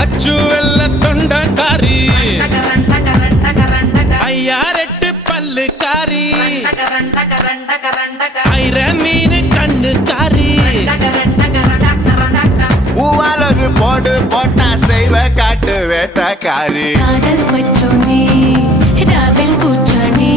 அச்சு வெள்ள தொண்டக்காரி ஐயாரெட்டு பல்லு காரி ஐர மீன் கண்ணு காரி ஊவால் ஒரு போடு போட்டா செய்வ காட்டு வேட்டக்காரி காதல் பச்சோனே ராவல் பூச்சானே